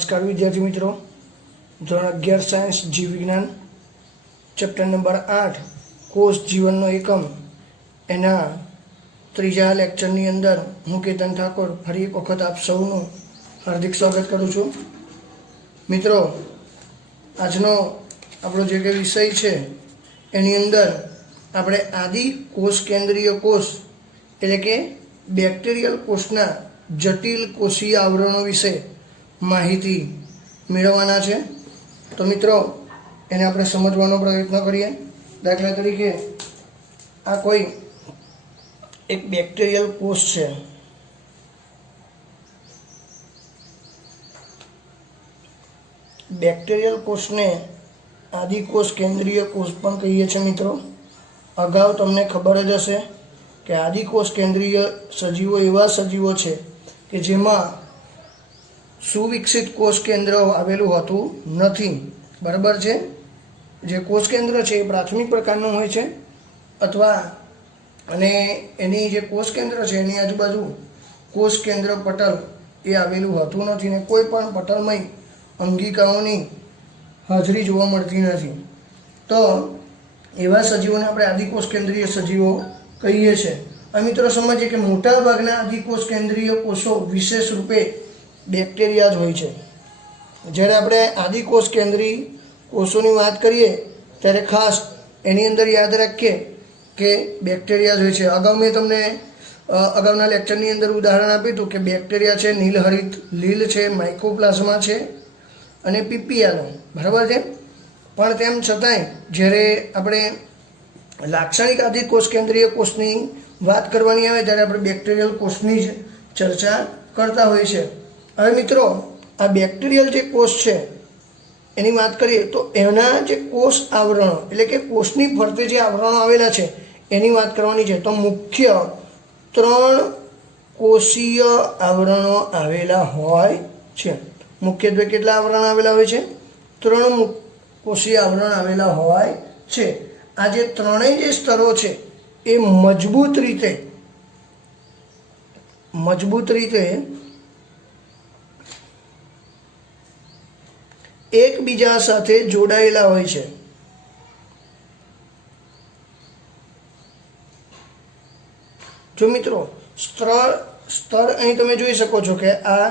नमस्कार विद्यार्थी मित्रों, ધોરણ 11 सायन्स जीव विज्ञान चैप्टर नंबर 8 कोष जीवनનો એકમ એના ત્રીજા લેક્ચરની અંદર હું કેતન ઠાકોર ફરી એક વખત આપ સૌનું હાર્દિક સ્વાગત કરું છું। મિત્રો, આજનો આપણો જે કે વિષય છે એની અંદર આપણે આદિ કોષ કેન્દ્રીય કોષ એટલે કે બેક્ટેરિયલ કોષના જટિલ કોષીય આવરણો વિશે માહિતી મેળવવાના છે। તો મિત્રો, એને આપણે સમજવાનો પ્રયત્ન કરીએ। દાખલા તરીકે આ કોઈ એક બેક્ટેરિયલ કોષ છે। બેક્ટેરિયલ કોષને આદિકોષ કેન્દ્રીય કોષ પણ કહીએ છીએ। મિત્રો, અગાઉ તમને ખબર જ હશે કે આદિકોષ કેન્દ્રીય સજીવો એવા સજીવો છે કે જેમાં સુવિકસિત કોષ કેન્દ્ર આવેલું હોતું નથી। બરાબર છે? જે કોષ કેન્દ્ર છે એ પ્રાથમિક પ્રકારનું હોય છે અથવા અને એની જે કોષ કેન્દ્ર છે એની આજુબાજુ કોષ કેન્દ્ર પટલ એ આવેલું હોતું નથી ને કોઈ પણ પટલમય અંગિકાઓની હાજરી જોવા મળતી નથી। તો એવા સજીવોને આપણે આદિકોષ કેન્દ્રીય સજીવો કહીએ છીએ। હવે મિત્રો સમજીએ કે મોટાભાગના આદિકોષ કેન્દ્રીય કોષો વિશેષ રૂપે બેક્ટેરિયા જ હોય છે। જ્યારે આપણે આદિકોષ કેન્દ્રીય કોષોની વાત કરીએ ત્યારે ખાસ એની અંદર યાદ રાખીએ કે બેક્ટેરિયા જ હોય છે। અગાઉ મેં તમને અગાઉના લેક્ચરની અંદર ઉદાહરણ આપ્યું હતું કે બેક્ટેરિયા છે, નીલહરિત લીલ છે, માઇકોપ્લાઝમા છે અને પીપીઆનો। બરાબર છે? પણ તેમ છતાંય જ્યારે આપણે લાક્ષણિક આદિકોષ કેન્દ્રીય કોષની વાત કરવાની આવે ત્યારે આપણે બેક્ટેરિયલ કોષની જ ચર્ચા કરતા હોઈએ છીએ। હવે મિત્રો, આ બેક્ટેરિયલ જે કોષ છે એની વાત કરીએ તો એના જે કોષ આવરણો એટલે કે કોષની ફરતે જે આવરણો આવેલા છે એની વાત કરવાની છે। તો મુખ્ય 3 કોષીય આવરણો આવેલા હોય છે। મુખ્યત્વે કેટલા આવરણ આવેલા હોય છે? 3 કોષીય આવરણ આવેલા હોય છે। આ જે ત્રણેય જે સ્તરો છે એ મજબૂત રીતે એકબીજા સાથે જોડાયેલા હોય છે। જો મિત્રો, સ્તર અહીં તમે જોઈ શકો છો કે આ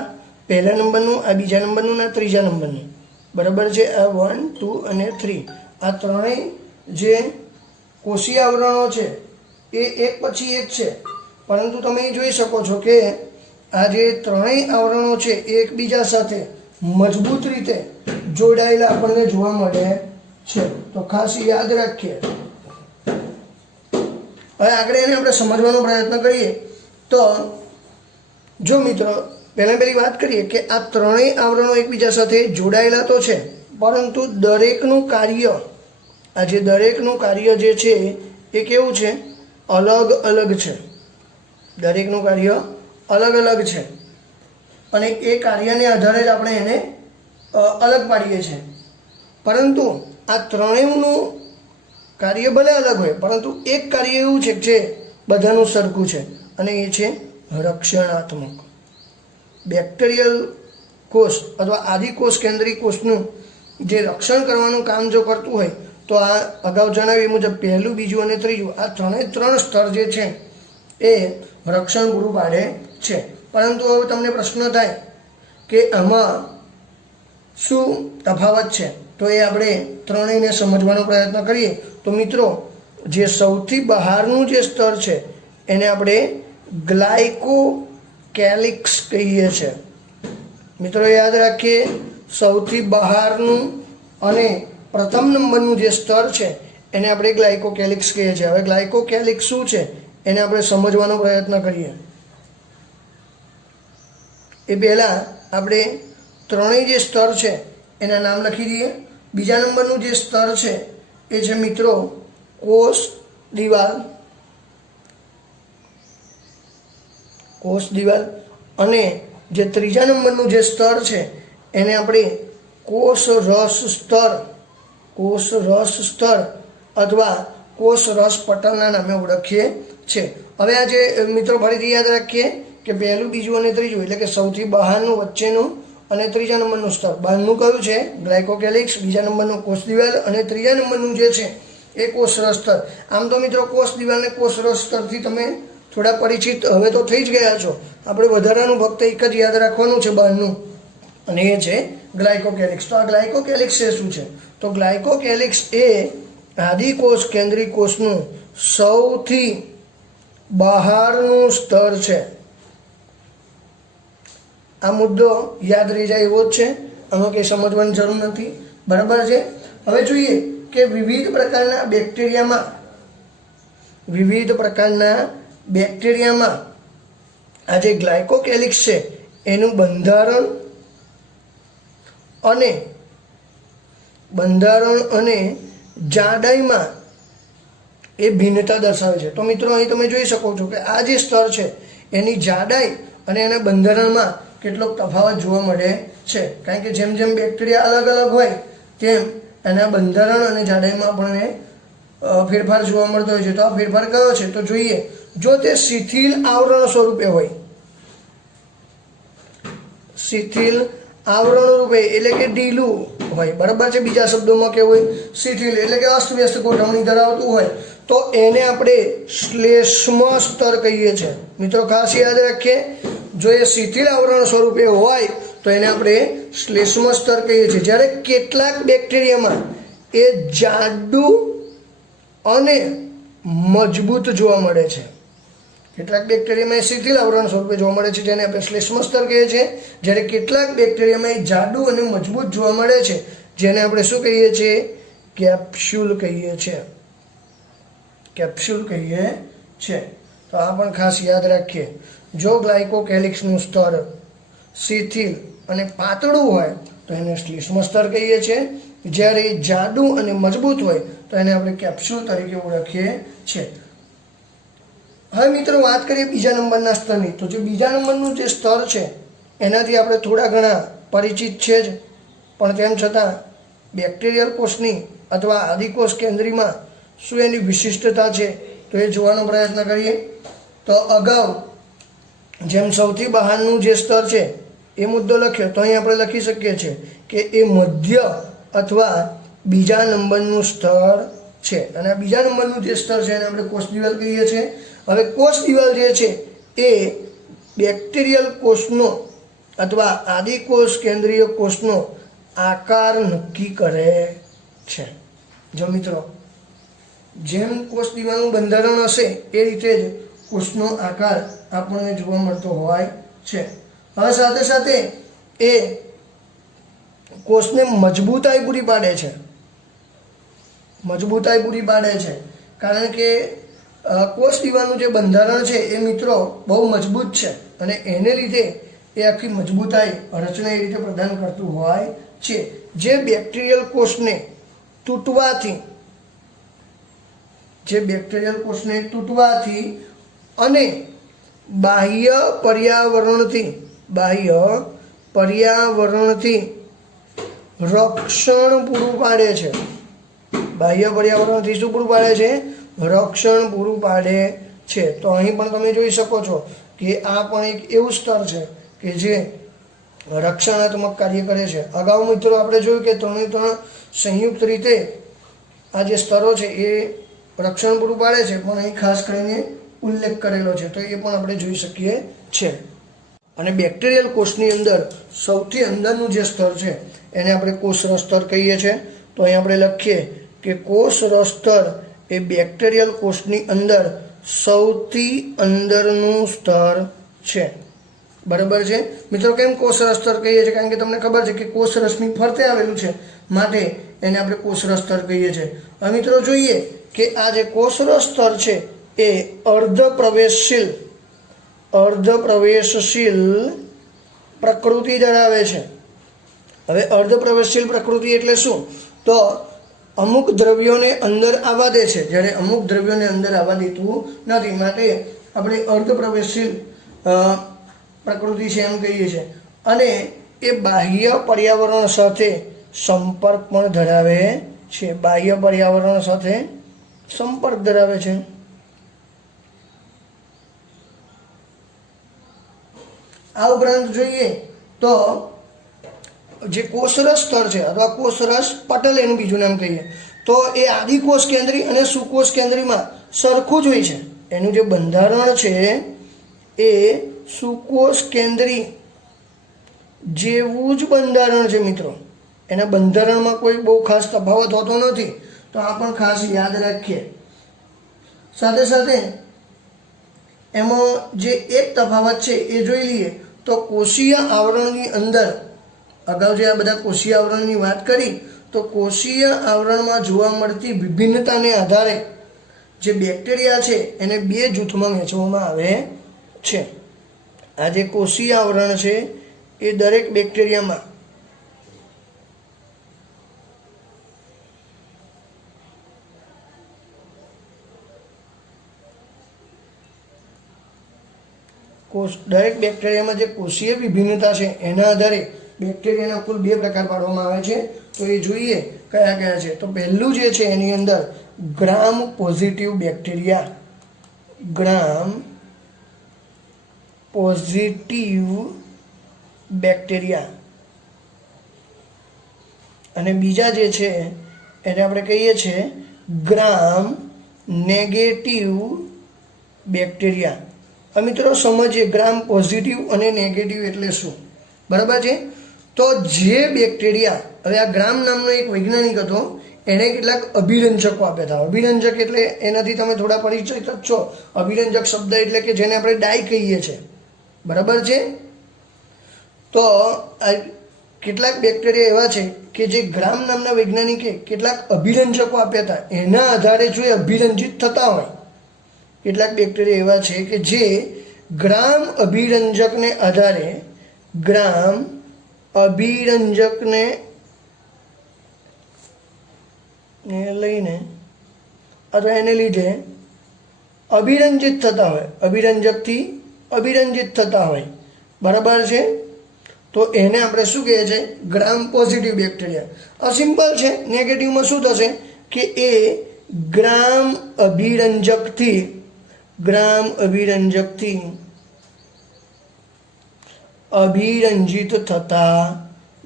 પહેલા નંબરનું, આ બીજા નંબરનું અને આ ત્રીજા નંબરનું। બરાબર છે? આ 1, 2 અને 3 આ ત્રણેય જે કોષીય આવરણો છે એ એક પછી એક છે, પરંતુ તમે અહીં જોઈ શકો છો કે આ જે ત્રણેય આવરણો છે એ એકબીજા સાથે મજબૂત રીતે જોડાયેલા આપણને જોવા મળે છે। તો ખાસ યાદ રાખીએ। હવે આગળ એને આપણે સમજવાનો પ્રયત્ન કરીએ તો જો મિત્રો, પહેલી વાત કરીએ કે આ ત્રણેય આવરણો એકબીજા સાથે જોડાયેલા તો છે, પરંતુ દરેકનું કાર્ય જે છે એ કેવું છે? અલગ અલગ છે। દરેકનું કાર્ય અલગ અલગ છે અને એ કાર્યને આધારે જ આપણે એને અલગ પાડીએ છીએ। પરંતુ આ ત્રણેયનું કાર્ય ભલે અલગ હોય, પરંતુ એક કાર્ય એવું છે કે જે બધાનું સરખું છે અને એ છે રક્ષણાત્મક। બેક્ટેરિયલ કોષ અથવા આદિકોષ કેન્દ્રીય કોષનું જે રક્ષણ કરવાનું કામ જો કરતું હોય તો આ અગાઉ જણાવ્યા મુજબ પહેલું, બીજું અને ત્રીજું આ 3 સ્તર જે છે એ રક્ષણ પૂરું પાડે છે। પરંતુ હવે તમને પ્રશ્ન થાય કે આમાં શું તફાવત છે? તો એ આપણે ત્રણેયને સમજવાનો પ્રયત્ન કરીએ। તો મિત્રો, જે સૌથી બહારનું જે સ્તર છે એને આપણે ગ્લાયકોકેલિક્સ કહીએ છીએ। મિત્રો યાદ રાખીએ, સૌથી બહારનું અને પ્રથમ નંબરનું જે સ્તર છે એને આપણે ગ્લાયકોકેલિક્સ કહીએ છીએ। હવે ગ્લાયકોકેલિક્સ શું છે એને આપણે સમજવાનો પ્રયત્ન કરીએ। એ પહેલાં આપણે ત્રણેય જે સ્તર છે એના નામ લખી દઈએ। બીજા નંબરનું જે સ્તર છે એ છે મિત્રો કોષ દિવાલ અને જે ત્રીજા નંબરનું જે સ્તર છે એને આપણે કોષ રસ સ્તર અથવા કોષ રસ પટલના નામે ઓળખીએ છીએ। હવે આ જે મિત્રો ફરીથી યાદ રાખીએ કે પહેલું, બીજું અને ત્રીજું એટલે કે સૌથી બહારનું, વચ્ચેનું અને ત્રીજા નંબરનું સ્તર. બહારનું કયું છે? ગ્લાયકોકેલિક્સ. બીજા નંબરનું કોષ દિવાલ અને ત્રીજા નંબરનું જે છે એ કોષરસ સ્તર. આમ તો મિત્રો કોષ દિવાલ અને કોષરસ સ્તરથી તમે થોડા પરિચિત હવે તો થઈ જ ગયા છો. આપણે વધારાનું ફક્ત એક જ યાદ રાખવાનું છે બહારનું, અને એ છે ગ્લાયકોકેલિક્સ. તો આ ગ્લાયકોકેલિક્સ એ શું છે? તો ગ્લાયકોકેલિક્સ એ આદિકોષ કેન્દ્રીય કોષનું સૌથી બહારનું સ્તર છે. આ મુદ્દો યાદ રહી જાય એવો જ છે, આમાં કંઈ સમજવાની જરૂર નથી. બરાબર છે. હવે જોઈએ કે વિવિધ પ્રકારના બેક્ટેરિયામાં આ જે ગ્લાયકોકેલિક્સ છે એનું બંધારણ અને જાડાઈમાં એ ભિન્નતા દર્શાવે છે. તો મિત્રો અહીં તમે જોઈ શકો છો કે આ જે સ્તર છે એની જાડાઈ અને એના બંધારણમાં કેટલોક તફાવત જોવા મળે છે. કારણ કે જેમ જેમ બેક્ટેરિયા અલગ અલગ હોય તેમ એના બંધારણ અને જાડાઈમાં આપણને ફેરફાર જોવા મળતો હોય છે. તો આ ફેરફાર કયો છે? તો જોઈએ, જો તે શિથિલ આવરણ સ્વરૂપે હોય, શિથિલ આવરણ રૂપે એટલે કે ઢીલું હોય, બરાબર છે. બીજા શબ્દોમાં કેવું હોય? શિથિલ એટલે કે અસ્તવ્યસ્ત ગોઠવણી ધરાવતું હોય, તો એને આપણે શ્લેષ્મ સ્તર કહીએ છીએ. મિત્રો ખાસ યાદ રાખીએ, જો એ શિથિલ આવરણ સ્વરૂપે હોય તો એને આપણે શ્લેષ્મ સ્તર કહીએ છીએ. જ્યારે કેટલાક બેક્ટેરિયામાં એ જાડું અને મજબૂત જોવા મળે છે. કેટલાક બેક્ટેરિયામાં એ શિથિલ આવરણ સ્વરૂપે જોવા મળે છે, જેને આપણે શ્લેષ્મ સ્તર કહીએ છીએ. જ્યારે કેટલાક બેક્ટેરિયામાં એ જાડું અને મજબૂત જોવા મળે છે, જેને આપણે શું કહીએ છીએ? કેપ્સ્યુલ કહીએ છીએ. કેપ્સ્યુલ કહીએ છીએ. તો આ પણ ખાસ યાદ રાખીએ. જો ગ્લાયકોકેલિક્સનું સ્તર શિથિલ અને પાતળું હોય તો એને શ્લેષ્મ સ્તર કહીએ છીએ. જ્યારે જાડું અને મજબૂત હોય તો એને આપણે કેપ્સ્યુલ તરીકે ઓળખીએ છીએ. હવે મિત્રો વાત કરીએ બીજા નંબરના સ્તરની. તો જે બીજા નંબરનું જે સ્તર છે એનાથી આપણે થોડા ઘણા પરિચિત છે જ, પણ તેમ છતાં બેક્ટેરિયલ કોષની અથવા આદિકોષ કેન્દ્રીમાં શું એની વિશિષ્ટતા છે તો એ જોવાનો પ્રયત્ન કરીએ. તો અગાઉ જેમ સૌથી બહારનું જે સ્તર છે એ મુદ્દો લખ્યો, તો અહીં આપણે લખી શકીએ છીએ કે એ મધ્ય અથવા બીજા નંબરનું સ્તર છે. અને આ બીજા નંબરનું જે સ્તર છે એને આપણે કોષ દિવાલ કહીએ છીએ. હવે કોષ દિવાલ જે છે એ બેક્ટેરિયલ કોષનો અથવા આદિકોષ કેન્દ્રીય કોષનો આકાર નક્કી કરે છે. જો મિત્રો જેમ કોષ દિવાલનું બંધારણ હશે એ રીતે જ કોષનો આકાર આપણને જોવા મળતો હોય છે. હવે સાથે સાથે એ કોષને મજબૂતાઈ પૂરી પાડે છે. કારણ કે કોષ દિવાલનું જે બંધારણ છે એ મિત્રો બહુ મજબૂત છે, અને એને લીધે એ આખી મજબૂતાઈ રચના એ રીતે પ્રદાન કરતું હોય છે, જે બેક્ટેરિયલ કોષને તૂટવાથી અને બાહ્ય પર્યાવરણથી રક્ષણ પૂરું પાડે છે. બાહ્ય પર્યાવરણથી શું પૂરું પાડે છે? રક્ષણ પૂરું પાડે છે. તો અહીં પણ તમે જોઈ શકો છો કે આ પણ એક એવું સ્તર છે કે જે રક્ષણાત્મક કાર્ય કરે છે. અગાઉ મિત્રો આપણે જોયું કે ત્રણે ત્રણ સંયુક્ત રીતે આ જે સ્તરો છે એ રક્ષણ પૂરું પાડે છે, પણ અહીં ખાસ કરીને ઉલ્લેખ કરેલો છે, તો એ પણ આપણે જોઈ શકીએ છીએ. અને બેક્ટેરિયલ કોષની અંદર સૌથી અંદરનું જે સ્તર છે એને આપણે કોષરસ સ્તર કહીએ છીએ. તો અહીં આપણે લખીએ કે કોષરસ સ્તર એ બેક્ટેરિયલ કોષની અંદર સૌથી અંદરનું સ્તર છે. બરાબર છે મિત્રો. કેમ કોષરસ સ્તર કહીએ છીએ? કારણ કે તમને ખબર છે કે કોષરસની ફરતે આવેલું છે, માટે એને આપણે કોષરસ સ્તર કહીએ છીએ. હવે મિત્રો જોઈએ કે આ જે કોષરસ સ્તર છે એ અર્ધપ્રવેશશીલ પ્રકૃતિ ધરાવે છે. હવે અર્ધપ્રવેશશીલ પ્રકૃતિ એટલે શું? તો અમુક દ્રવ્યોને અંદર આવવા દે છે, જ્યારે અમુક દ્રવ્યોને અંદર આવવા દેતું નથી, માટે આપણે અર્ધપ્રવેશશીલ પ્રકૃતિ છે એમ કહીએ છીએ. અને એ બાહ્ય પર્યાવરણ સાથે સંપર્ક પણ ધરાવે છે. બાહ્ય પર્યાવરણ સાથે સંપર્ક ધરાવે છે. આ ઉપરાંત જોઈએ તો જે કોષરસ સ્તર છે અથવા કોષરસ પટલ એનું બીજું નામ કહીએ, તો એ આદિકોષ કેન્દ્રી અને સુકોષ કેન્દ્રીમાં સરખું જ હોય છે. એનું જે બંધારણ છે એ સુકોષ કેન્દ્રી જેવું જ બંધારણ છે મિત્રો. એના બંધારણમાં કોઈ બહુ ખાસ તફાવત હોતો નથી, તો આ પણ ખાસ યાદ રાખીએ. સાથે સાથે એમાં જે એક તફાવત છે એ જોઈ લઈએ તો કોષીય આવરણની અંદર, અગાઉ જે આ બધા કોષીય આવરણની વાત કરી, તો કોષીય આવરણમાં જોવા મળતી વિભિન્નતાને આધારે જે બેક્ટેરિયા છે એને બે જૂથમાં વહેંચવામાં આવે છે. આ જે કોષીય આવરણ છે એ દરેક બેક્ટેરિયામાં દરેક બેક્ટેરિયામાં જે કોષીય વિભિન્નતા છે એના આધારે બેક્ટેરિયાના કુલ બે પ્રકાર પાડવામાં આવે છે. તો એ જોઈએ કયા કયા છે. તો પહેલું જે છે એની અંદર ગ્રામ પોઝિટિવ બેક્ટેરિયા, ગ્રામ પોઝિટિવ બેક્ટેરિયા, અને બીજા જે છે એને આપણે કહીએ છીએ ગ્રામ નેગેટિવ બેક્ટેરિયા. હવે મિત્રો સમજીએ ગ્રામ પોઝિટિવ અને નેગેટિવ એટલે શું, બરાબર છે. તો જે બેક્ટેરિયા, હવે આ ગ્રામ નામનો એક વૈજ્ઞાનિક હતો, એણે કેટલાક અભિરંજકો આપ્યા હતા. અભિરંજક એટલે એનાથી તમે થોડા પરિચિત જ છો. અભિરંજક શબ્દ એટલે કે જેને આપણે ડાય કહીએ છીએ, બરાબર છે. તો કેટલાક બેક્ટેરિયા એવા છે કે જે ગ્રામ નામના વૈજ્ઞાનિકે કેટલાક અભિરંજકો આપ્યા હતા, એના આધારે જો એ અભિરંજિત થતા હોય. કેટલાક બેક્ટેરિયા એવા છે કે જે ગ્રામ અભિરંજકને આધારે, ગ્રામ અભિરંજકને લઈને અથવા એને લીધે અભિરંજિત થતા હોય, અભિરંજકથી અભિરંજિત થતા હોય, બરાબર છે. તો એને આપણે શું કહીએ છીએ? ગ્રામ પોઝિટિવ બેક્ટેરિયા. આ સિમ્પલ છે. નેગેટિવમાં શું થશે કે એ ગ્રામ અભિરંજકથી અભિરંજિત થતા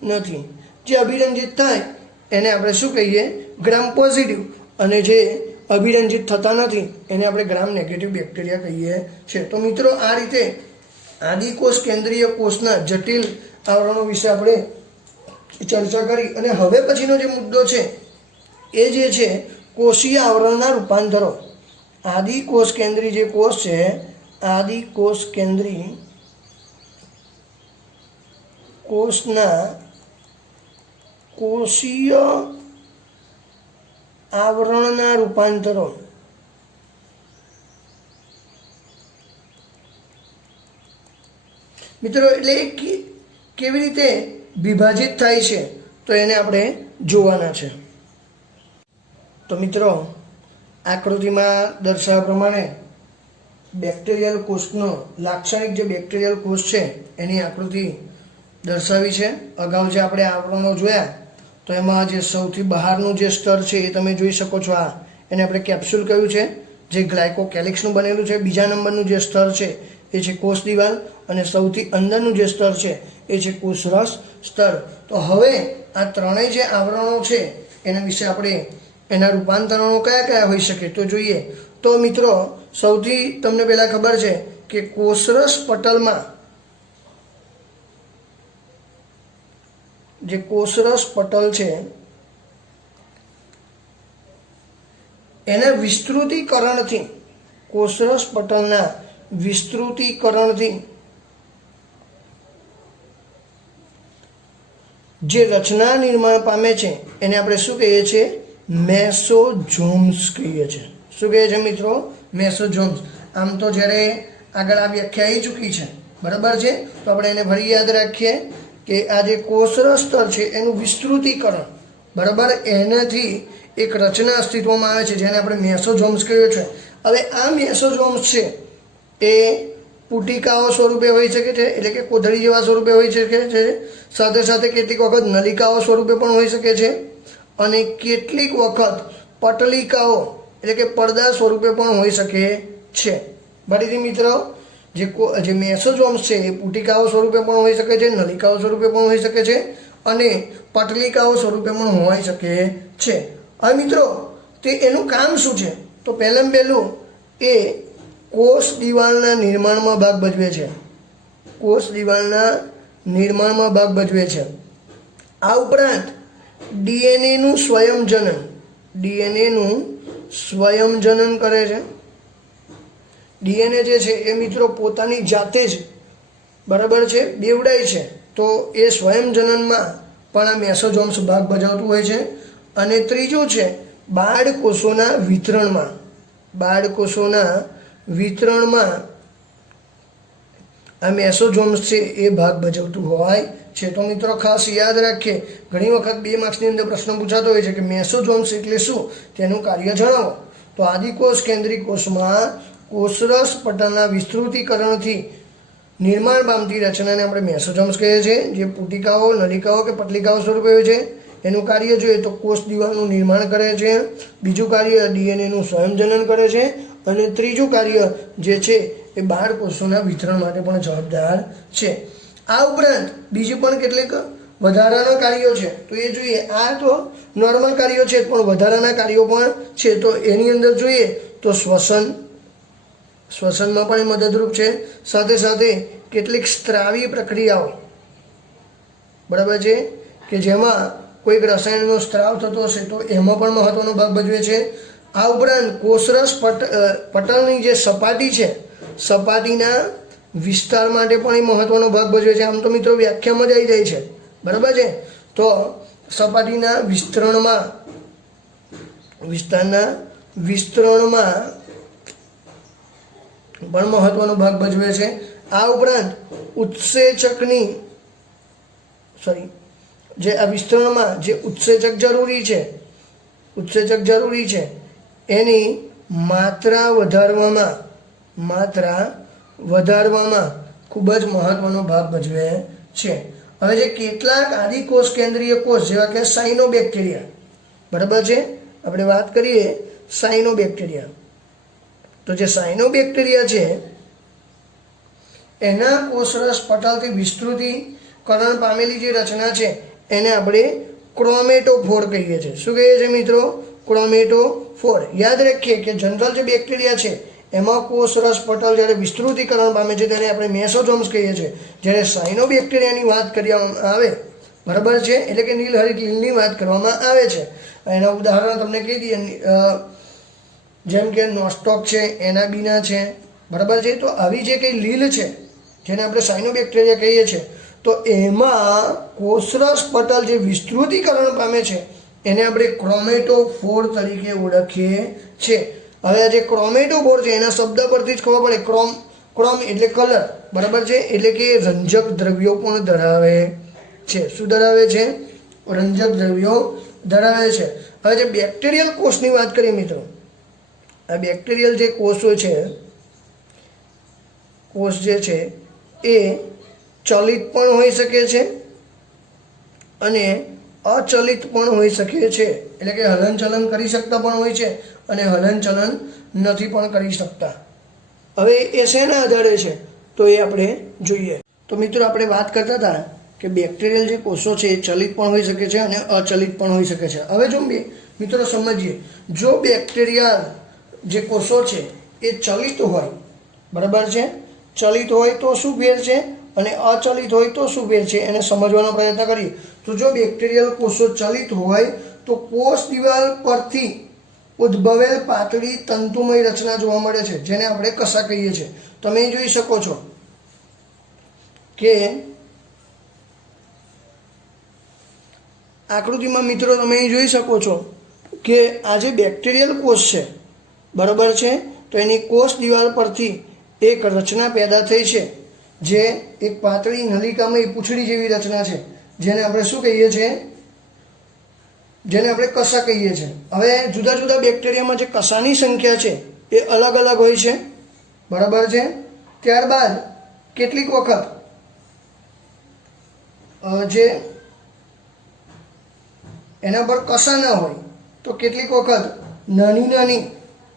નથી. જે અભિરંજિત થાય એને આપણે શું કહીએ? ગ્રામ પોઝિટિવ. અને જે અભિરંજિત થતા નથી એને આપણે ગ્રામ નેગેટિવ બેક્ટેરિયા કહીએ છીએ. તો મિત્રો આ રીતે આદિકોષ કેન્દ્રીય કોષના જટિલ આવરણો વિશે આપણે ચર્ચા કરી. અને હવે પછીનો જે મુદ્દો છે એ જે છે કોષીય આવરણના રૂપાંતરો. આદિકોષ કેન્દ્રી જે કોષ છે, આદિકોષ કેન્દ્રી કોષના કોષીય આવરણના રૂપાંતરો. મિત્રો એટલે કેવી રીતે વિભાજિત થાય છે તો એને આપણે જોવાના છે. તો મિત્રો આકૃતિમાં દર્શાવ્યા પ્રમાણે બેક્ટેરિયલ કોષનો લાક્ષણિક જે બેક્ટેરિયલ કોષ છે એની આકૃતિ દર્શાવી છે. અગાઉ જે આપણે આવરણો જોયા તો એમાં જે સૌથી બહારનું જે સ્તર છે એ તમે જોઈ શકો છો. આ એને આપણે કેપ્સ્યુલ કહ્યું છે, જે ગ્લાયકોકેલિક્સનું બનેલું છે. બીજા નંબરનું જે સ્તર છે એ છે કોષ દિવાલ, અને સૌથી અંદરનું જે સ્તર છે એ છે કોષરસ સ્તર. તો હવે આ ત્રણેય જે આવરણો છે એના વિશે આપણે એના રૂપાંતરણો કયા કયા હોઈ શકે તો જોઈએ. તો મિત્રો સૌથી તમને પહેલાં ખબર છે કે કોષરસ પટલમાં જે કોષરસ પટલ છે એના વિસ્તૃતીકરણથી, કોષરસ પટલના વિસ્તૃતીકરણથી જે રચના નિર્માણ પામે છે એને આપણે શું કહીએ છીએ? મેસોઝોમ્સ કહીએ છીએ. શું કહીએ છીએ મિત્રો? મેસોઝોમ્સ. આમ તો જ્યારે આગળ આ વ્યાખ્યા આવી ચૂકી છે, બરાબર છે. તો આપણે એને ફરી યાદ રાખીએ કે આ જે કોષરસ સ્તર છે એનું વિસ્તૃતીકરણ, બરાબર, એનાથી એક રચના અસ્તિત્વમાં આવે છે જેને આપણે મેસોઝોમ્સ કહીએ છીએ. હવે આ મેસોઝોમ્સ છે એ પુટિકાઓ સ્વરૂપે હોઈ શકે છે, એટલે કે કોથળી જેવા સ્વરૂપે હોઈ શકે છે. સાથે સાથે કેટલીક વખત નલિકાઓ સ્વરૂપે પણ હોઈ શકે છે, અને કેટલીક વખત પટલિકાઓ એટલે કે પડદા સ્વરૂપે પણ હોઈ શકે છે. ફરીથી મિત્રો જે મેસોઝોમ્સ છે એ પુટિકાઓ સ્વરૂપે પણ હોઈ શકે છે, નલિકાઓ સ્વરૂપે પણ હોઈ શકે છે, અને પટલિકાઓ સ્વરૂપે પણ હોઈ શકે છે. હવે મિત્રો તે એનું કામ શું છે? તો પહેલાં પહેલું એ કોષ દિવાલના નિર્માણમાં ભાગ ભજવે છે. કોષ દિવાલના નિર્માણમાં ભાગ ભજવે છે. આ ઉપરાંત ડીએનએનું સ્વયંજનન કરે છે. ડીએનએ જે છે એ મિત્રો પોતાની જાતે જ બરાબર છે બેવડાય છે, તો એ સ્વયંજનનમાં પણ આ મેસોઝોમ્સ ભાગ ભજવતું હોય છે. અને ત્રીજું છે બાળકોષોના વિતરણમાં આ મેસોઝોમ્સ છે એ ભાગ ભજવતું હોય છે. તો મિત્રો ખાસ યાદ રાખીએ, ઘણી વખત 2 માર્ક્સની અંદર પ્રશ્ન પૂછાતો હોય છે કે મેસોઝોમ્સ એટલે શું, તેનું કાર્ય જણાવો. તો આદિકોષ કેન્દ્રીય કોષમાં કોષરસ પટલના વિસ્તૃતીકરણથી નિર્માણ પામતી રચનાને આપણે મેસોઝોમ્સ કહીએ છીએ, જે પુટિકાઓ, નલિકાઓ કે પટલિકાઓ સ્વરૂપે હોય છે. એનું કાર્ય જોઈએ તો કોષ દિવાલનું નિર્માણ કરે છે, બીજું કાર્ય ડીએનએનું સ્વયંજનન કરે છે, અને ત્રીજું કાર્ય જે છે એ બાળકોષોના વિતરણ માટે પણ જવાબદાર છે. આ ઉપરાંત બીજી પણ કેટલીક વધારાના કાર્યો છે, તો એ જોઈએ. આ તો નોર્મલ કાર્યો છે, પણ વધારાના કાર્યો પણ છે. તો એની અંદર જોઈએ તો શ્વસનમાં પણ એ મદદરૂપ છે. સાથે સાથે કેટલીક સ્ત્રાવી પ્રક્રિયાઓ બરાબર છે કે જેમાં કોઈક રસાયણનો સ્ત્રાવ થતો હશે તો એમાં પણ મહત્વનો ભાગ ભજવે છે. આ ઉપરાંત કોષરસ પટલની જે સપાટી છે, સપાટીના વિસ્તાર માટે પણ એ મહત્વનો ભાગ ભજવે છે. આમ તો મિત્રો વ્યાખ્યામાં જ આવી જાય છે, બરાબર છે. તો સપાટીના વિસ્તરણમાં પણ મહત્વનો ભાગ ભજવે છે. આ ઉપરાંત જે આ વિસ્તરણમાં જે ઉત્સેચક જરૂરી છે એની માત્રા વધારવામાં ખૂબ જ મહત્વનો ભાગ ભજવે છે. હવે જે કેટલાક આદિકોષ કેન્દ્રીય કોષ જેવા કે સાયનોબેક્ટેરિયા, બરાબર છે, આપણે વાત કરીએ સાયનોબેક્ટેરિયા. તો જે સાયનોબેક્ટેરિયા છે એના કોષરસ પટલથી વિસ્તૃતીકરણ પામેલી જે રચના છે એને આપણે ક્રોમેટોફોર કહીએ છીએ. શું કહીએ છીએ મિત્રો? ક્રોમેટોફોર. યાદ રાખીએ કે જનરલ જે બેક્ટેરિયા છે એમાં કોષરસ પટલ જ્યારે વિસ્તૃતીકરણ પામે છે ત્યારે આપણે મેસોઝોમ્સ કહીએ છીએ. જ્યારે સાયનોબેક્ટેરિયાની વાત કરવામાં આવે, બરાબર છે, એટલે કે નીલહરિત લીલની વાત કરવામાં આવે છે. એના ઉદાહરણ તમને કહી દઈએ, જેમ કે નોસ્ટોક છે, એનાબીના છે, બરાબર છે. તો આવી જે કંઈ લીલ છે જેને આપણે સાયનોબેક્ટેરિયા કહીએ છીએ, તો એમાં કોષરસ પટલ જે વિસ્તૃતીકરણ પામે છે એને આપણે ક્રોમેટોફોર તરીકે ઓળખીએ છીએ. હવે આ જે ક્રોમેટોફોર છે એના શબ્દ પરથી જ ખબર પડે, ક્રોમ એટલે કલર, બરાબર છે, એટલે કે રંજક દ્રવ્યો પણ ધરાવે છે. શું ધરાવે છે? રંજક દ્રવ્યો ધરાવે છે. હવે જે બેક્ટેરિયલ કોષની વાત કરીએ મિત્રો, આ બેક્ટેરિયલ જે કોષો છે, કોષ જે છે એ ચલિત પણ હોઈ શકે છે અને અચલિત પણ હોઈ શકે છે. એટલે કે હલનચલન કરી શકતા પણ હોય છે અને હલનચલન નથી પણ કરી શકતા. હવે એ શેના આધારે છે તો એ આપણે જોઈએ. તો મિત્રો આપણે વાત કરતા હતા કે બેક્ટેરિયલ જે કોષો છે એ ચલિત પણ હોઈ શકે છે અને અચલિત પણ હોઈ શકે છે. હવે જો મિત્રો સમજીએ, જો બેક્ટેરિયલ જે કોષો છે એ ચલિત હોય, બરાબર છે, ચલિત હોય તો શું ફેર છે અને અચલિત હોય તો શું ફેર છે એને સમજવાનો પ્રયત્ન કરીએ. તો જો બેક્ટેરિયલ કોષો ચલિત હોય તો કોષ દિવાલ પરથી ઉદ્ભવેલ પાતળી તંતુમય રચના જોવા મળે છે, જેને આપણે કશા કહીએ છીએ. તમે જોઈ શકો છો કે આકૃતિમાં મિત્રો તમે જોઈ શકો છો કે આ જે બેક્ટેરિયલ કોષ છે, બરાબર છે, તો એની કોષ દિવાલ પરથી એક રચના પેદા થઈ છે, જે એક પાતળી નલિકામય પૂંછડી જેવી રચના છે, જેને આપણે શું કહીએ છીએ? જેને આપણે કશા કહીએ છીએ. હવે જુદા જુદા બેક્ટેરિયામાં જે કશાની સંખ્યા છે એ અલગ અલગ હોય છે, બરાબર છે. ત્યારબાદ કેટલીક વખત જે એના પર કશા ના હોય તો કેટલીક વખત નાની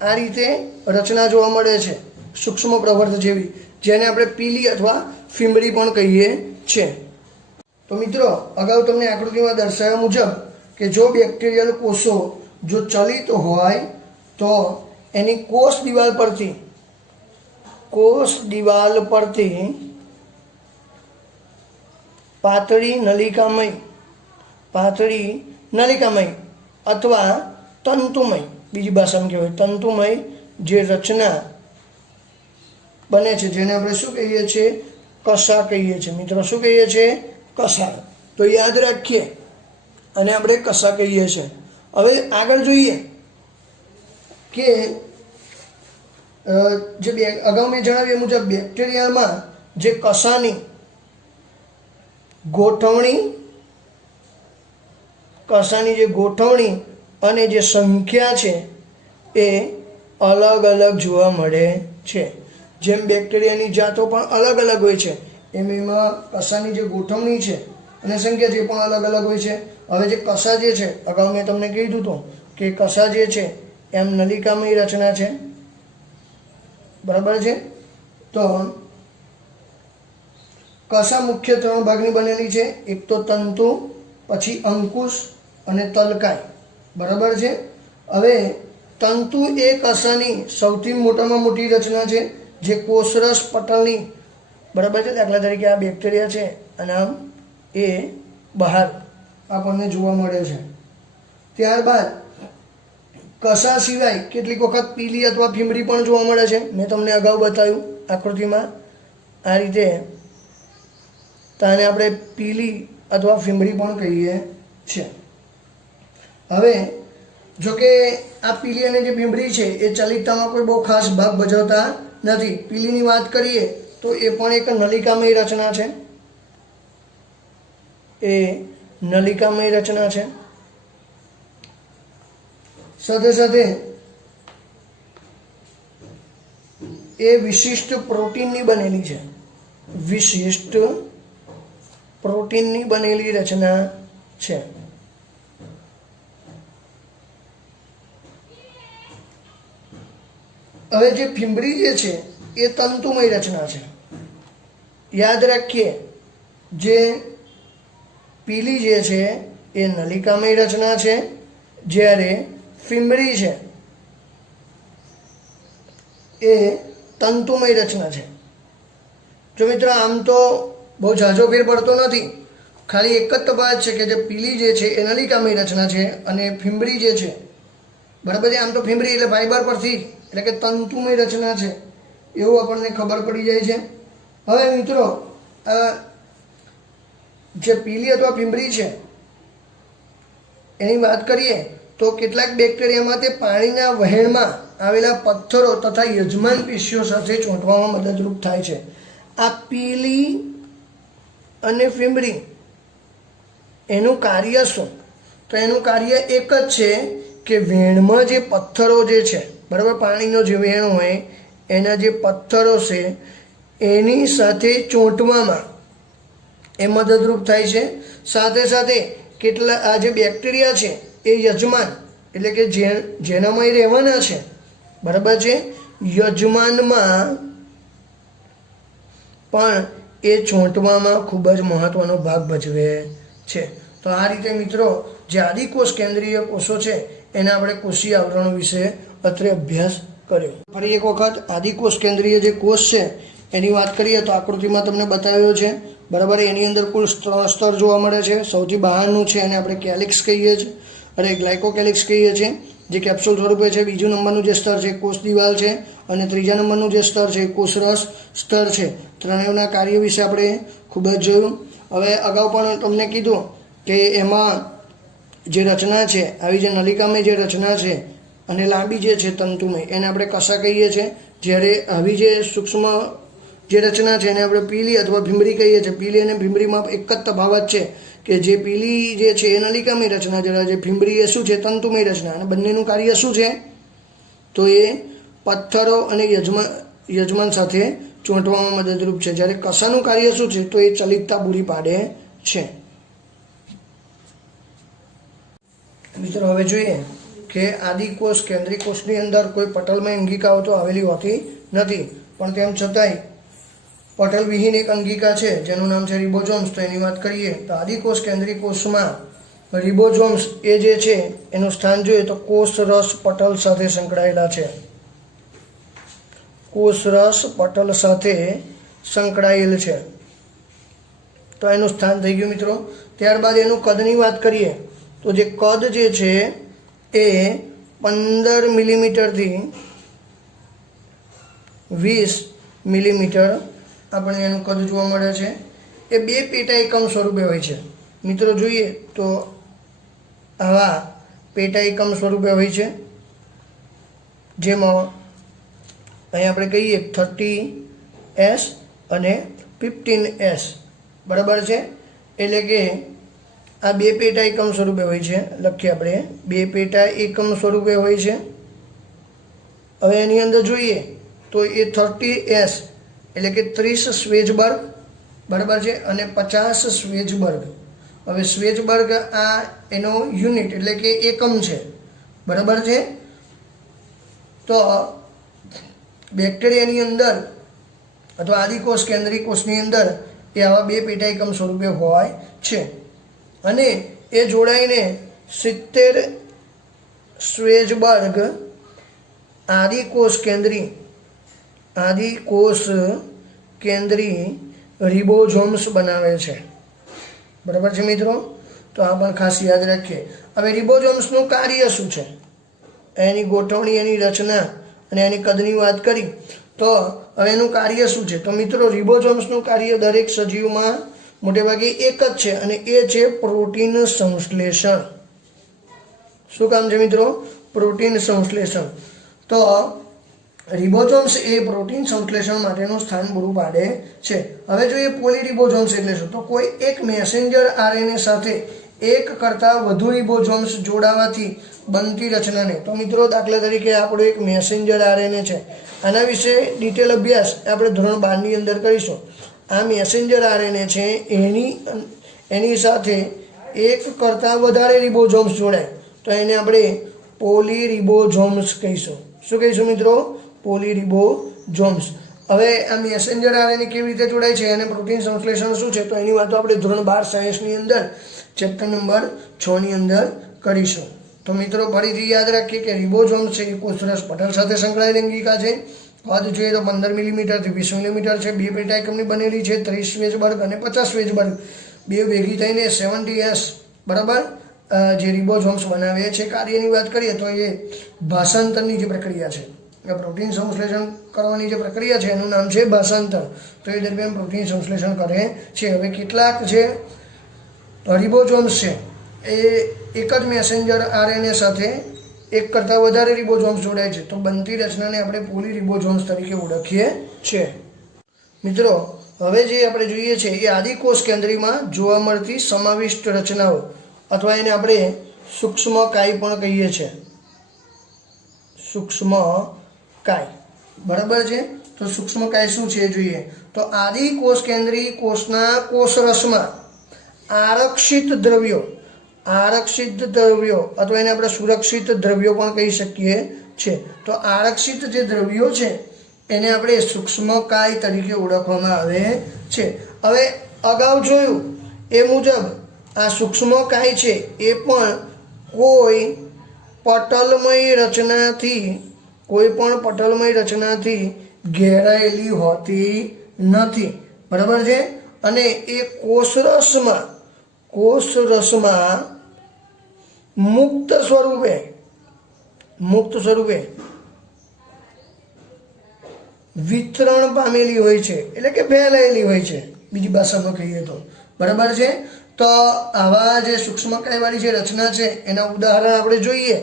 આ રીતે રચના જોવા મળે છે, સૂક્ષ્મ પ્રવર્ત જેવી, જેને આપણે પીલી અથવા ફીમડી પણ કહીએ છીએ. તો મિત્રો અગાઉ તમને આકૃતિમાં દર્શાવ્યા મુજબ કે જો બેક્ટેરિયલ કોષો જો ચલિત હોય તો એની કોષ દિવાલ પરથી પાતળી નલિકામય અથવા તંતુમય, બીજી ભાષામાં કહેવાય તંતુમય જે રચના બને છે, જેને આપણે શું કહીએ છીએ? કશા કહીએ છીએ મિત્રો. શું કહીએ છીએ? કશા. તો યાદ રાખીએ, અને આપણે કશા કહીએ છીએ. હવે આગળ જોઈએ કે જે અગાઉ મેં જણાવ્યા મુજબ બેક્ટેરિયામાં જે કશાની ગોઠવણી અને જે સંખ્યા છે એ અલગ અલગ જોવા મળે છે. જેમ બેક્ટેરિયાની જાતો પણ અલગ અલગ હોય છે, એમ એમાં કશાની જે ગોઠવણી છે અને સંખ્યા છે પણ અલગ અલગ હોય છે. હવે જે કશા જે છે, અગાઉ મેં તમને કીધું હતું કે કશા જે છે એમ નલિકામય રચના છે, બરાબર છે. તો કશા મુખ્ય 3 ભાગની બનેલી છે. એક તો તંતુ, પછી અંકુશ અને તલકાય, બરાબર છે. હવે તંતુ એ કશાની સૌથી મોટામાં મોટી રચના છે, જે કોષરસ પટલની, બરાબર છે. દાખલા તરીકે આ બેક્ટેરિયા છે અને આમ એ બહાર આપણને જોવા મળે છે. ત્યારબાદ કશા સિવાય કેટલીક વખત પીલી અથવા ફીમડી પણ જોવા મળે છે. મેં તમને અગાઉ બતાવ્યું આકૃતિમાં આ રીતે. તો આને આપણે પીલી અથવા ફીમડી પણ કહીએ છીએ. હવે જો કે આ પીલી અને જે ફીમડી છે એ ચલિતતામાં કોઈ બહુ ખાસ ભાગ ભજવતા નથી. પીલીની વાત કરીએ તો એ પણ એક નલિકામય રચના છે. સાથે સાથે એ વિશિષ્ટ પ્રોટીનની બનેલી રચના છે. હવે જે ફીમડી જે છે એ તંતુમય રચના છે. યાદ રાખીએ, જે પીલી જે છે એ નલિકામય રચના છે, જ્યારે ફીમડી છે એ તંતુમય રચના છે. જો મિત્રો આમ તો બહુ ઝાઝો ફેર પડતો નથી, ખાલી એક જ તફાવત છે કે જે પીલી જે છે એ નલિકામય રચના છે અને ફીમડી જે છે, બરાબર છે. આમ તો ફીમડી એટલે ફાઈબર પરથી એટલે કે તંતુમય રચના છે એવું આપણને ખબર પડી જાય છે. હવે મિત્રો જે પીલી અથવા ફીમડી છે એની વાત કરીએ તો કેટલાક બેક્ટેરિયામાં તે પાણીના વહેણમાં આવેલા પથ્થરો તથા યજમાન પેશીઓ સાથે ચોંટવામાં મદદરૂપ થાય છે. આ પીલી અને ફીમડી એનું કાર્ય શું? તો એનું કાર્ય એક જ છે કે વેણમાં જે પથ્થરો જે છે, બરાબર, પાણીનો જે વેણ હોય એના જે પથ્થરો છે એની સાથે ચોંટવામાં એ મદદરૂપ થાય છે. સાથે સાથે કેટલા આ જે બેક્ટેરિયા છે એ યજમાન એટલે કે જેનામાં એ રહેવાના છે, બરાબર છે, યજમાનમાં પણ એ ચોંટવામાં ખૂબ જ મહત્ત્વનો ભાગ ભજવે છે. તો આ રીતે મિત્રો જે આદિકોષ કેન્દ્રીય કોષો છે એના આપણે કોષીય આવરણો વિશે અત્રે અભ્યાસ કર્યો. ફરી એક વખત આદિકોષ કેન્દ્રીય જે કોષ છે એની વાત કરીએ તો આકૃતિમાં તમને બતાવ્યો છે, બરાબર. એની અંદર કુલ 3 સ્તર જોવા મળે છે. સૌથી બહારનું છે એને આપણે કેલિક્સ કહીએ છીએ, ગ્લાયકોકેલિક્સ કહીએ છીએ, જે કેપ્સ્યુલ સ્વરૂપે છે. બીજું નંબરનું જે સ્તર છે કોષ દિવાલ છે, અને ત્રીજા નંબરનું જે સ્તર છે કોષરસ સ્તર છે. ત્રણેયના કાર્ય વિશે આપણે ખૂબ જ જોયું. હવે અગાઉ પણ તમને કીધું કે એમાં જે રચના છે, આવી જે નલિકામય જે રચના છે અને લાંબી જે છે તંતુમય, એને આપણે કશા કહીએ છીએ. જ્યારે આવી જે સૂક્ષ્મ જે રચના છે એને આપણે પીલી અથવા ફીમડી કહીએ છીએ. પીલી અને ફીમડીમાં એક જ તફાવત છે કે જે પીલી જે છે એ નલિકામય રચના, જ્યારે જે ફીમડી એ શું છે? તંતુમય રચના. અને બંનેનું કાર્ય શું છે? તો એ પથ્થરો અને યજમાન સાથે ચોંટવામાં મદદરૂપ છે. જ્યારે કશાનું કાર્ય શું છે? તો એ ચલિતતા પૂરી પાડે છે. મિત્રો હવે જોઈએ કે આદિકોષ કેન્દ્રીય કોષની અંદર કોઈ પટલમય અંગિકાઓ તો આવેલી હોતી નથી, પણ તેમ છતાંય પટલવિહીન એક અંગિકા છે જેનું નામ છે રિબોઝોમ્સ. તો એની વાત કરીએ તો આદિકોષ કેન્દ્રીય કોષમાં રિબોઝોમ્સ એ જે છે એનું સ્થાન જોઈએ તો કોષરસ પટલ સાથે સંકળાયેલા છે. કોષરસ પટલ સાથે સંકળાયેલ છે. તો એનું સ્થાન થઈ ગયું મિત્રો. ત્યારબાદ એનું કદની વાત કરીએ તો જે કદ જે છે એ 15 મિલીમીટરથી 20 મિલીમીટર આપણને એનું કદ જોવા મળે છે. એ 2 પેટા એકમ સ્વરૂપે હોય છે. મિત્રો જોઈએ તો આવા પેટા એકમ સ્વરૂપે હોય છે, જેમાં અહીં આપણે કહીએ 30S અને 15S. બરાબર છે. એટલે કે આ 2 પેટા એકમ સ્વરૂપે હોય છે. લખીએ આપણે 2 પેટા એકમ સ્વરૂપે હોય છે. હવે એની અંદર જોઈએ તો એ 30S એટલે કે 30 સ્વેજબર્ગ, બરાબર છે, અને 50 સ્વેજબર્ગ. હવે સ્વેજબર્ગ આ એનો યુનિટ એટલે કે એકમ છે. બરાબર છે. તો બેક્ટેરિયાની અંદર અથવા આદિકોષ કેન્દ્રીય કોષની અંદર એ આવા 2 પેટા એકમ સ્વરૂપે હોય છે અને એ જોડાઈને 70 સ્વેજબર્ગ આદિકોષ કેન્દ્રીય રિબોઝોમ્સ બનાવે છે. બરાબર છે મિત્રો. તો આ પણ ખાસ યાદ રાખીએ. હવે રિબોઝોમ્સનું કાર્ય શું છે, એની ગોઠવણી, એની રચના અને એની કદની વાત કરી તો હવે એનું કાર્ય શું છે. તો મિત્રો રિબોઝોમ્સનું કાર્ય દરેક સજીવમાં મોટેભાગે એક જ છે અને એ છે પ્રોટીન સંશ્લેષણ. શું કામ છે મિત્રો? પ્રોટીન સંશ્લેષણ. તો રિબોઝોમ્સ એ પ્રોટીન સંશ્લેષણ માટેનું સ્થાન પૂરું પાડે છે. હવે જોઈએ પોલીરિબોઝોમ્સ એટલે શું. તો કોઈ એક મેસેન્જર આરએનએ સાથે એક કરતાં વધુ રિબોઝોમ્સ જોડાવાથી બનતી રચનાને. તો મિત્રો દાખલા તરીકે આપણો એક મેસેન્જર આરએનએ છે. આના વિશે ડિટેલ અભ્યાસ આપણે ધોરણ 12ની અંદર કરીશું. આ મેસેન્જર આરએનએ છે એની સાથે એક કરતાં વધારે રિબોઝોમ્સ જોડાય તો એને આપણે પોલીરિબોઝોમ્સ કહીશું. શું કહીશું મિત્રો? પોલીરિબોઝોમ્સ. હવે આ મેસેન્જર આરએનએ કેવી રીતે જોડાય છે અને પ્રોટીન સંશ્લેષણ શું છે તો એની વાતો આપણે ધોરણ 12 સાયન્સની અંદર ચેપ્ટર નંબર 6 ની અંદર કરીશું. તો મિત્રો ફરીથી યાદ રાખીએ કે રિબોઝોમ્સ છે એ કોષરસ પટલ સાથે સંકળાયેલી અંગિકા છે. કદ જોઈએ તો 15 મિલીમીટરથી 20 મિલીમીટર છે. 2 પેટા એકમની બનેલી છે. 30 સ્વેજબર્ગ અને 50 સ્વેજબર્ગ બે ભેગી થઈને 70S બરાબર જે રિબોઝોમ્સ બનાવે છે. કાર્યની વાત કરીએ તો એ ભાષાંતરની જે પ્રક્રિયા છે, પ્રોટીન સંશ્લેષણ કરવાની જે પ્રક્રિયા છે એનું નામ છે ભાષાંતર. તો એ દરમિયાન પ્રોટીન સંશ્લેષણ કરે છે. હવે કેટલાક જે રિબોઝોમ્સ છે એ એક જ મેસેન્જર આરએનએ સાથે એક કરતાં વધારે રિબોઝોમ્સ જોડાય છે તો બનતી રચનાને આપણે પોલીરિબોઝોમ્સ તરીકે ઓળખીએ છીએ. મિત્રો હવે જે આપણે જોઈએ છે એ આદિકોષ કેન્દ્રીયમાં જોવા મળતી સમાવિષ્ટ રચનાઓ અથવા એને આપણે સૂક્ષ્મકાય પણ કહીએ છીએ. સૂક્ષ્મકાય. બરાબર છે. તો સૂક્ષ્મકાય શું છે જોઈએ તો આદિકોષ કેન્દ્રીય કોષના કોષરસમાં આરક્ષિત દ્રવ્યો અથવા એને આપણે સુરક્ષિત દ્રવ્યો પણ કહી શકીએ છીએ. તો આરક્ષિત જે દ્રવ્યો છે એને આપણે સૂક્ષ્મકાય તરીકે ઓળખવામાં આવે છે. હવે અગાઉ જોયું એ મુજબ આ સૂક્ષ્મકાય છે એ પણ કોઈ પણ પટલમય રચનાથી ઘેરાયેલી હોતી નથી. બરાબર છે. અને એ કોષરસમાં મુક્ત સ્વરૂપે વિતરણ પામેલી હોય છે એટલે કે ફેલાયેલી હોય છે બીજી ભાષામાં કહીએ તો. બરાબર છે. તો આવા જે સૂક્ષ્મકાયવાળી જે રચના છે એના ઉદાહરણ આપણે જોઈએ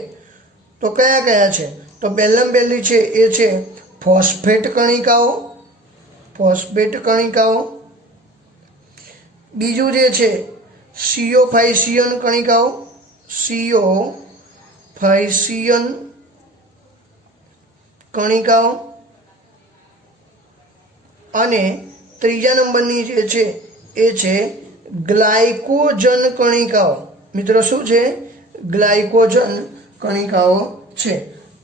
તો કયા છે તો પહેલી છે એ છે ફોસ્ફેટ કણિકાઓ. બીજું જે છે સિયોફાઇસિયન કણિકાઓ અને ત્રીજા નંબરની જે છે એ છે ગ્લાયકોજન કણિકાઓ. મિત્રો શું છે? ગ્લાયકોજન કણિકાઓ છે.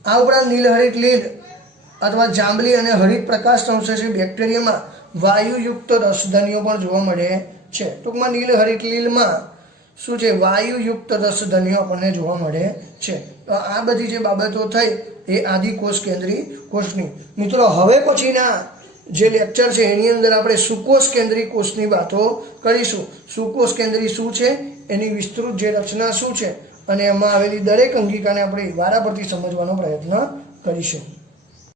આ ઉપરાંત નીલહરિત લીલ અથવા જાંબલી અને હરિત પ્રકાશ સંશ્લેષી બેક્ટેરિયામાં વાયુયુક્ત રસધનીઓ પણ જોવા મળે છે. ટૂંકમાં નીલ હરિત લીલમાં શું છે, વાયુયુક્ત રસધનીઓ આપણને જોવા મળે છે. તો આ બધી જે બાબતો થઈ એ આદિકોષ કેન્દ્રી કોષની. મિત્રો હવે પછીના જે લેક્ચર છે એની અંદર આપણે સુકોષ કેન્દ્રી કોષની વાતો કરીશું. સુકોષ કેન્દ્રી શું છે, એની વિસ્તૃત જે રચના શું છે અને એમાં આવેલી દરેક અંગિકાને આપણે વારાફરતી સમજવાનો પ્રયત્ન કરીશું.